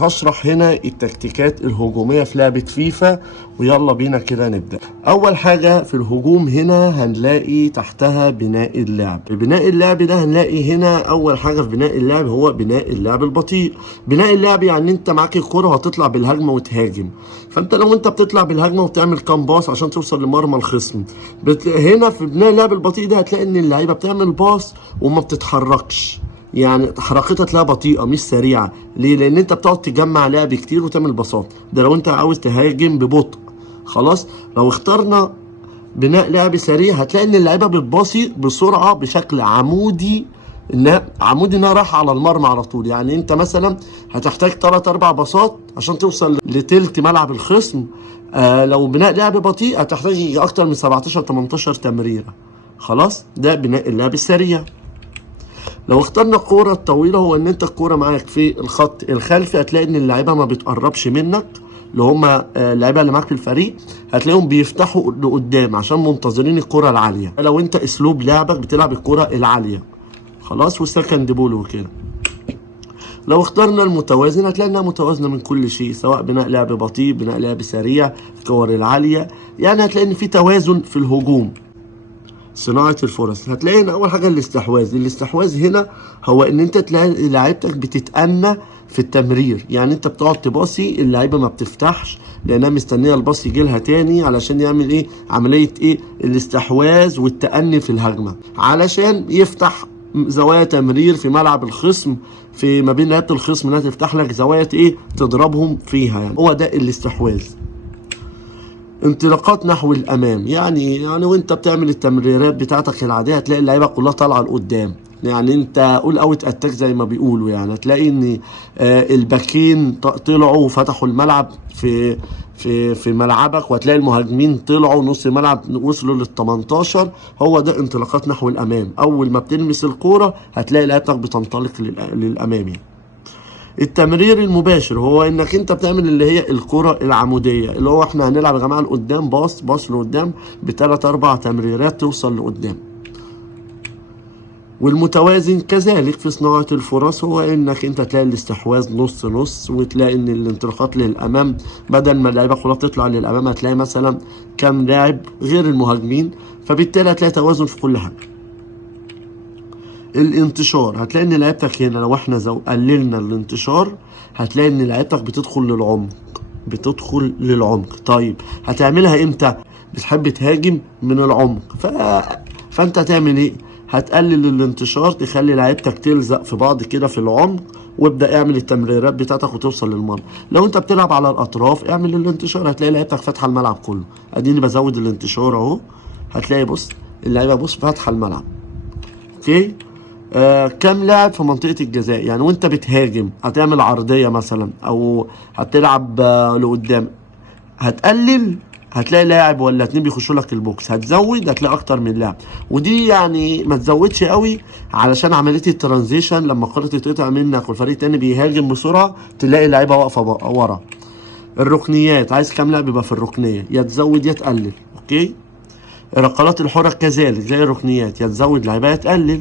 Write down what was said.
هشرح هنا التكتيكات الهجومية في لعبة فيفا، ويلا بينا كده نبدأ. أول حاجة في الهجوم هنا هنلاقي تحتها بناء اللعب. بناء اللعب ده هنلاقي هنا أول حاجة في بناء اللعب هو بناء اللعب البطيء. بناء اللعب يعني أنت معاك الكرة وهتطلع بالهجمة وتهاجم، فأنت لو أنت بتطلع بالهجمة وبتعمل كام باص عشان توصل لمرمى الخصم، هنا في بناء اللعب البطيء ده هتلاقي إن اللعيبة بتعمل باص وما بتتحركش، يعني حركتها تلاقيها بطيئه مش سريعه. ليه؟ لان انت بتقعد تجمع لعب كتير وتعمل باصات، ده لو انت عاوز تهاجم ببطء. خلاص، لو اخترنا بناء لعب سريع هتلاقي ان اللعيبه بتباصي بسرعه بشكل عمودي، انها رايحه على المرمى على طول. يعني انت مثلا هتحتاج 3 4 باصات عشان توصل لتلت ملعب الخصم. لو بناء لعب بطيء هتحتاج اكتر من 17 18 تمريره. خلاص، ده بناء اللعب السريع. لو اخترنا الكوره الطويله، هو ان انت الكوره معاك في الخط الخلفي هتلاقي ان اللعيبه ما بتقربش منك، اللي هم اللعيبه اللي معاك في الفريق هتلاقيهم بيفتحوا لقدام عشان منتظرين الكوره العاليه. لو انت اسلوب لعبك بتلعب الكوره العاليه، خلاص، والسكند بول وكده. لو اخترنا المتوازن هتلاقي انها متوازنه من كل شيء، سواء بناء لعب بطيء، بناء لعب سريع، الكور العاليه، يعني هتلاقي ان في توازن في الهجوم. صناعة الفرص هتلاقي ان اول حاجة الاستحواذ هنا هو ان انت تلاقي لعيبتك بتتأنى في التمرير، يعني انت بتقعد تباصي اللعيبة ما بتفتحش لانها مستنية الباص يجي لها تاني علشان يعمل ايه؟ عملية ايه؟ الاستحواذ والتأني في الهجمة، علشان يفتح زوايا تمرير في ملعب الخصم، في ما بين لعيبة الخصم انها تفتح لك زوايا ايه؟ تضربهم فيها، يعني هو ده الاستحواذ. انطلاقات نحو الامام، يعني وانت بتعمل التمريرات بتاعتك العاديه هتلاقي اللعيبه كلها طالعه لقدام، يعني انت قول اوت اتاك زي ما بيقولوا، يعني هتلاقي ان الباكين طلعوا وفتحوا الملعب في ملعبك، وهتلاقي المهاجمين طلعوا نص الملعب وصلوا لل 18. هو ده انطلاقات نحو الامام، اول ما بتلمس الكوره هتلاقي لعيبتك بتنطلق للامام. يعني التمرير المباشر هو انك انت بتعمل اللي هي الكرة العمودية، اللي هو احنا هنلعب يا جماعة لقدام، باص لقدام بثلاث 4 تمريرات توصل لقدام. والمتوازن كذلك في صناعة الفرص هو انك انت تلاقي الاستحواذ نص نص، وتلاقي ان الانطلاقات للامام بدل ما اللعيبة كلها تطلع للامام هتلاقي مثلا كام لاعب غير المهاجمين، فبالتالي هتلاقي توازن في كل حاجة. الانتشار هتلاقي ان لعيبتك هنا لو احنا قللنا الانتشار هتلاقي ان لعيبتك بتدخل للعمق. طيب هتعملها امتى؟ بتحب تهاجم من العمق، فانت هتعمل ايه؟ هتقلل الانتشار، تخلي لعيبتك تلزق في بعض كده في العمق، وابدا اعمل التمريرات بتاعتك وتوصل للمرمى. لو انت بتلعب على الاطراف اعمل الانتشار، هتلاقي لعيبتك فاتحه الملعب كله. اديني بزود الانتشار اهو، هتلاقي بص اللعيبه فاتحه الملعب. اوكي، كام لاعب في منطقة الجزاء، يعني وانت بتهاجم هتعمل عرضية مثلا او هتلعب لقدام، هتقلل هتلاقي لاعب ولا 2 بيخشوا لك البوكس، هتزود هتلاقي اكتر من لاعب. ودي يعني ما تزودش قوي علشان عملية الترانزيشن لما الكرة تتقطع منك والفريق التاني بيهاجم بسرعة تلاقي اللعيبة واقفة ورا. الركنيات عايز كام لاعب يبقى في الركنية، يا تزود يا تقلل. اوكي، الركلات الحرة كذلك زي الركنيات، يا تزود لعيبة يا تقلل.